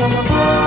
สี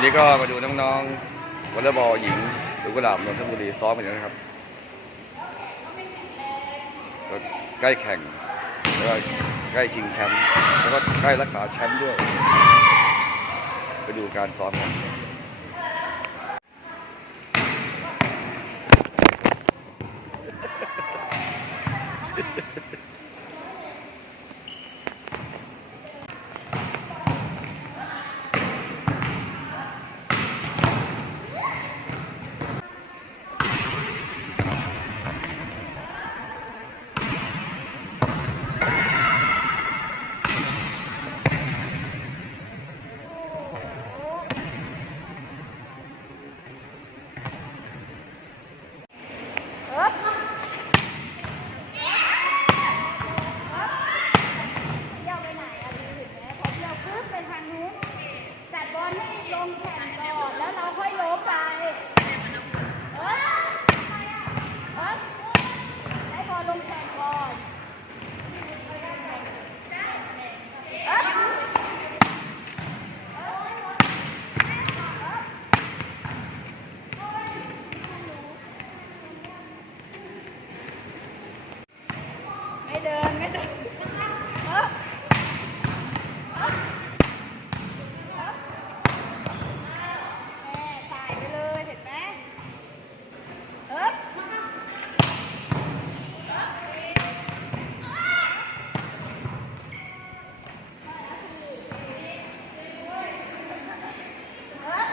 วันนี้ก็มาดูน้องๆวอลเลย์บอลหญิงสุกุหลาบนนทบุรีซ้อมกันอยู่นะครับก็ใกล้แข่งแล้วก็ใกล้ชิงแชมป์แล้วก็ใกล้รักษาแชมป์ด้วย ไปดูการซ้อมกัน เที่ยวไปไหนอะดูถึงไหมพอเที่ยวปุ๊บไปทางนู้นจัดบอลให้ลงแข่งก่อนแล้วเราค่อยล้มไปเออเออให้บอลลงแข่งก่อนเออไม่ เดินไม่เดินเออ แม่ตายไปเลยเห็นไหมเอ๊บเอ๊บ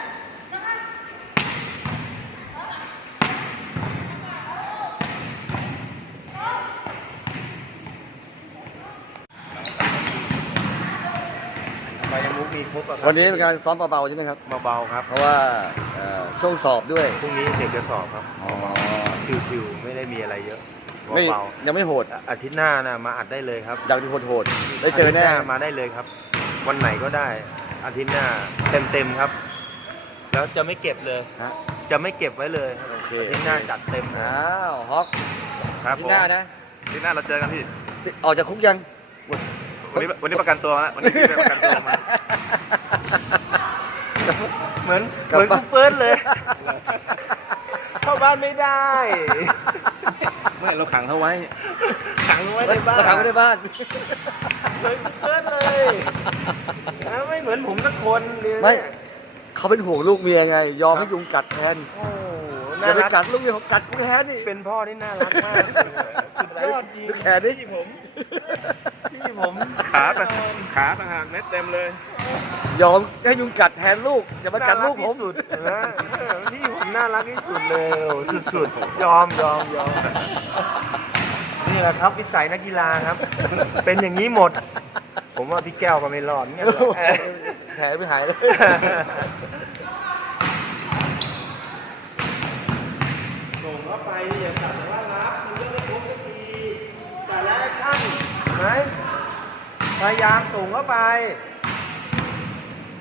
ใบยังมุกมี ครบอะครับวันนี้เป็นการซ้อมเบาๆใช่ไหมครับ เบาๆครับเพราะว่าเอ่อช่วงสอบด้วยพรุ่งนี้เด็กจะสอบครับอ๋อชิวๆไม่ได้มีอะไรเยอะไม่เบายังไม่โหดๆอาทิตย์หน้านะมาอัดได้เลยครับอยากดูโหดๆได้เจอแน่าทิตย์หามาได้เลยครับ วันไหนก็ได้อาทิตย์หน้าเต็มๆครับ แล้วจะไม่เก็บเลย ฮะ จะไม่เก็บไว้เลยโอเค อาทิตย์หน้าจัดเต็มอ้าวฮอกครับที่หน้านะอาทิตย์หน้าเราเจอกันพี่ออกจากคุกยัง วันนี้วันนี้ประกันตัวมาแล้ววันนี้พี่ไปประกันตัวมา เหมือนกลับเหมือนบ้านคุณเฟิร์สเลย เข้าบ้านไม่ได้เมื่อเราขังเขาไว้ ขังไว้ในบ้านเราขังไว้ในบ้านเหมือนคุณเฟิร์สเลยนะไม่เหมือนผมสักคนเลยไม่เขาเป็นห่วงลูกเมียไง ยอมให้ยุงกัดแทนโอ้โหอน่าย่าไปรักกัดลูกเมียเขากัดกูแทนนี่เป็นพ่อที่น่ารักมากเลยสุดยอดจริงดูแขนดิพี่ผม พี่ผมขาต่างขาต่างหากเม็ดเต็มเลยยอมให้ยุงกัดแทนลูกอย่ามากัดลูกผมน่ารัที่สุดนะเออพี่ผมน่ารักที่สุดเลยโอ้สุดๆยอมยอมยอมนี่แหละครับวิสัยนักกีฬาครับ เป็นอย่างนี้หมด ผมว่าพี่แก้วก็ไม่รอดเนี่ยหรอกแผลไม่หายเลยส่งเข้าไปอย่าสั่งว่ารักมันก็ ไหมพยายามส่งเข้าไป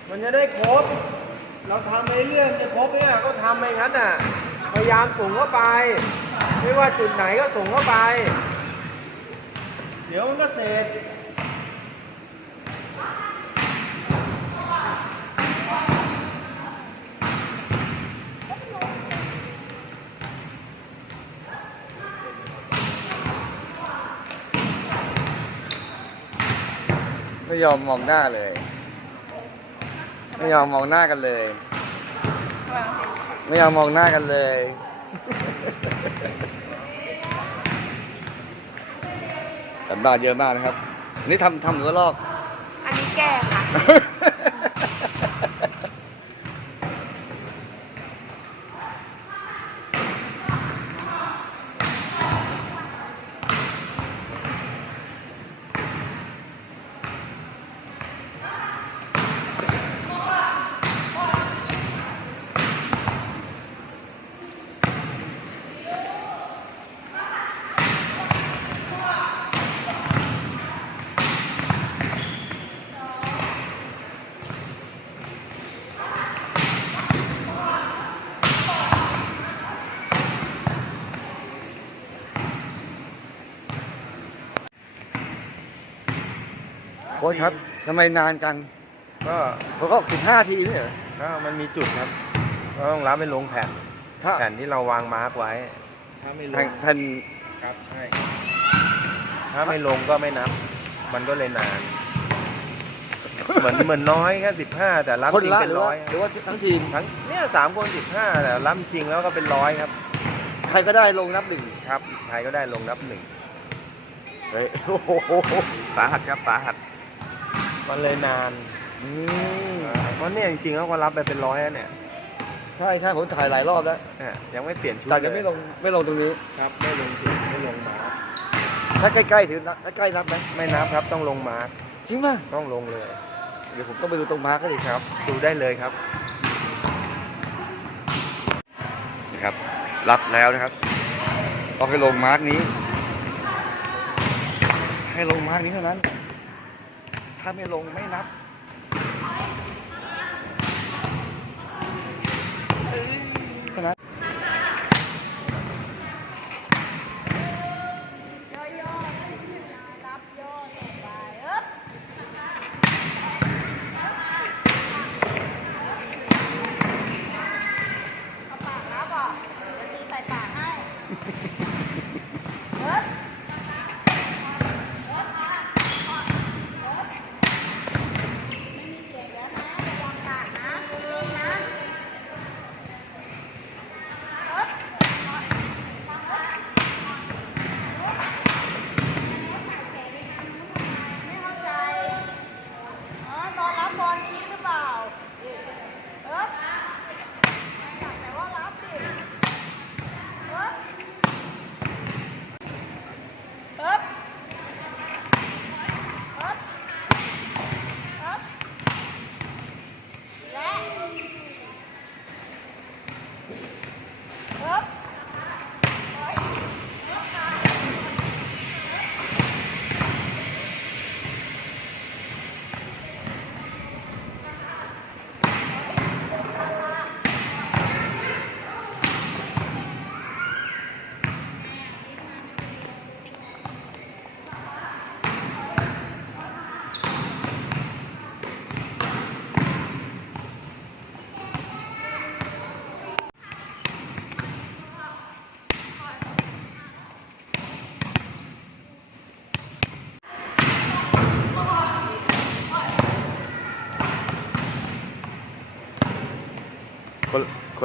มันจะได้ครบ เราทำไปเรื่อยจะครบเนี่ยก็ทำไปงั้นน่ะ พยายามส่งเข้าไป ไม่ว่าจุดไหนก็ส่งเข้าไป เดี๋ยวมันก็เสร็จ ยอมมองหน้าเลย ไม่ยอมมองหน้ากันเลย ไม่ยอมมองหน้ากันเลย สันบาทเยอะมากนะครับ อันนี้ทำทำหรือว่าลอก อันนี้แก้ค่ะ ค้ชครับทำไมนานจังก็เขาก็สิบห้าทีไม่เหรอก็มันมีจุดครับก็ต้องรับไปลงแผ่นถ้าแผ่นที่เราวางมาร์กไว้ ถ้าไม่ลแผ่นงแผ่นครับใช่ถ้าไม่ลงก็ไม่นับ มันก็เลยนาน เหมือนเหมือนน้อยแค่สิบห้าแต่รับคนจริงละเป็นหรือร้ว่าอยหรือว่าทั้งทีมทั้งเนี่ยสามคนสิบห้าแต่รับจริงแล้วก็เป็นร้อยครับ ใครก็ได้ลงนับหนึ่งครับไทยก็ได้ลงนับหนึ่งเฮ้ยโอ้โหสาหัสครับสาหัส มันเลยนานอืมเพราะเนี่ยจริงๆแล้วก็รับไปเป็นร้อยแล้วเนี่ยใช่ใช่ผมถ่ายหลายรอบแล้ว เนี่ยยังไม่เปลี่ยนชุดแต่ยังไม่ลงไม่ลงตรงนี้ ครับ ไม่ลงชุดไม่ลงมาร์กถ้าใกล้ๆถือนะถ้าใกล้นับไหมไม่นับครับต้องลงมาร์กจริงป่ะต้องลงเลย เดี๋ยวผมต้องไปดูตรงมาร์กก็ดีครับ ดูได้เลยครับนะครับ รับแล้วนะครับต้องให้ลงมาร์กนี้ ให้ลงมาร์กนี้เท่านั้น ถ้าไม่ลงไม่นับเอ้ยเท่านั้น ย่อยๆรับย่อส่งไปเอ๊บเอาปากรับอะเดี๋ยวตีใส่ปากให้เอ๊บไม่มีเสียงแล้วนะระวังปากนะนิ่งนะเอ๊บ ไม่เข้าใจ อ๋อ ตอนรับบอลคิดหรือเปล่า เออแต่ว่ารับดิเออเออเออเออและเออ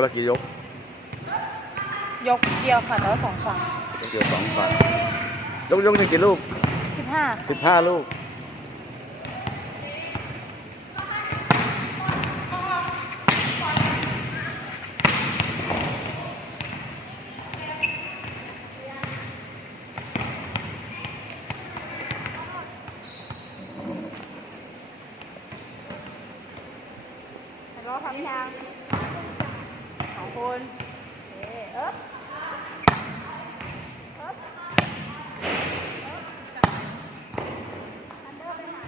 คนคนละกี่ยกยกเดียวค่ะแต่ว่าสองฝั่งยกเดียวสองฝั่งยกยกหนึ่งกี่ลูกสิบห้าสิบห้าลูกรอทำยังสอง คนเอ๊ะเอ๊บเอ๊บอันเดอร์ไปไหน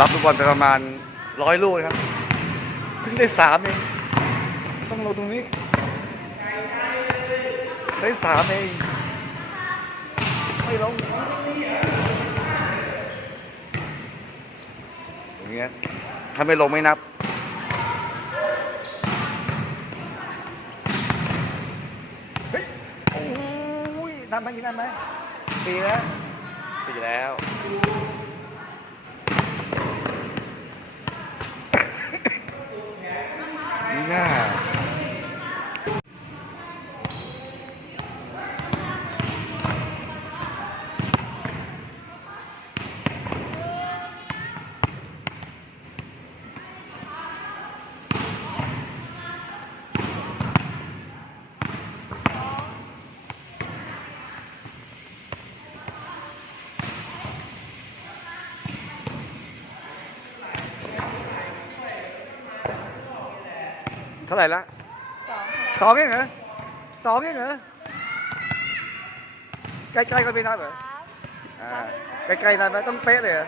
รับลูกบอลไปประมาณร้อยลูกครับเพิ่งได้สามเองต้องลงตรงนี้ ได้สามเองไม่ลงอย่างเงี้ยถ้าไม่ลงไม่นับเฮ้ยโอ้ยนับไหมยิงนับไหมสี่แล้วสี่แล้ว นี่น่า ท่าไหร่ละสองค่ะสองเองเหรอสองเองเหรอใกล้ๆก็ไม่นับเหรออ่าใกล้ๆนับไหมต้องเป๊ะเลยเหรอ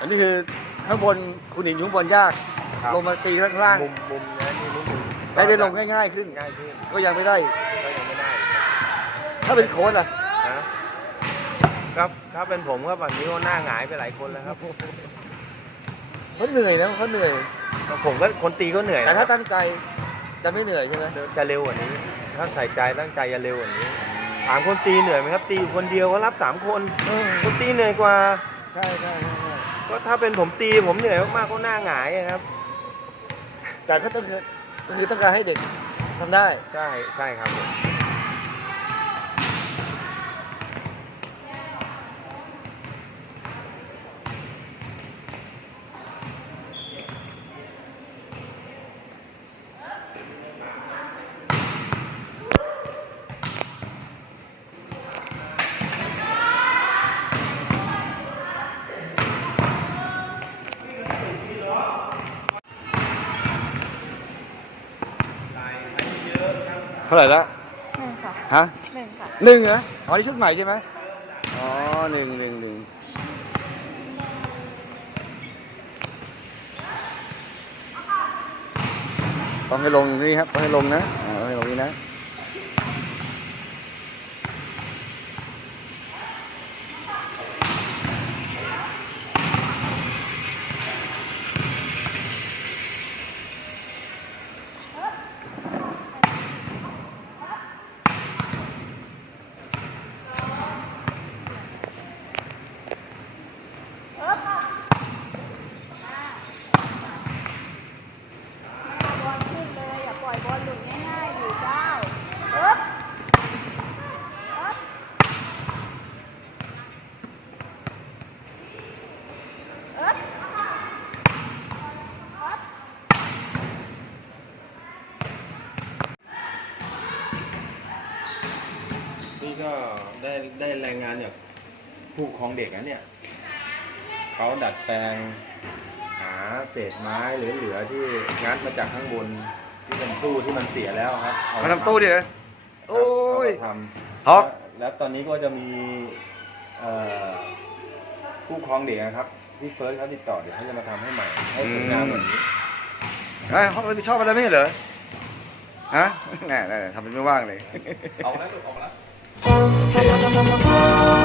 อันนี้คือข้างบนคุณหญิงอยู่ข้างบนยากครับลงมาตีข้างล่างมุมมุมนะนี่มุมมุมได้ได้ลงง่ายๆขึ้นง่ายขึ้นก็ยังไม่ได้ก็ยังไม่ได้ครับถ้าเป็นโค้ชล่ะนะ ครับถ้าเป็นผมก็แบบนี้ก็หน้าหงายไปหลายคนแล้วครับเขาเหนื่อยนะเขาเหนื่อย ผมก็คนตีก็เหนื่อยแต่นะคถ้ารับตั้งใจจะไม่เหนื่อยใช่ไหมจะเร็วกว่านี้ ถ้าใส่ใจตั้งใจจะเร็วกว่านี้ถามคนตีเหนื่อยไหมครับ ตีอยู่คนเดียวก็รับสามคน เออคนตีเหนื่อยกว่า ใช่ใช่ใช่ใช่ก็ถ้าเป็นผมตีผมเหนื่อยมากๆก็หน้าหงายอะครับ แต่ก็ต้องคือก็คือต้องการให้เด็กทำได้ ใช่ใช่ครับผม ท่าไหร่ละหนึ่งค่ะฮะหนึ่งค่ะหนึ่งเหรออ๋อนี่ชุดใหม่ใช่ไหมอ๋อหนึ่งหนึ่งหนึ่งต้องให้ลงนี่ครับต้องให้ลงนะอ่าต้องให้ลงนี่นะ บอลขึ้นเลย อย่าปล่อยบอลหลุดง่ายๆอยู่เจ้าเอ๊บเอ๊บเอ๊บเอ๊บ นี่ ก็ได้ได้รายงานจากผู้ปกครองเด็กนะเนี่ยเขาดัดแปลงหาเศษไม้เหลือๆที่งัดมาจากข้างบนที่เป็นตู้ที่มันเสียแล้วครับเอมาทำตู้ดิเหรอโอ้ย เอามาทำฮอกแล้วตอนนี้ก็จะมีเอ่อผู้ปกครองเด็กนะครับที่เฟิร์สเขาติดต่อเดี๋ยวเขาจะมาทำให้ใหม่ให้สวยงามกว่านี้เฮ้ยเขารับผิดชอบอะไรไม่ใช่เหรอฮะแน่แน่ทำเป็นไม่ว่างเลย เอาแล้วออกแล้ว ハハハハ!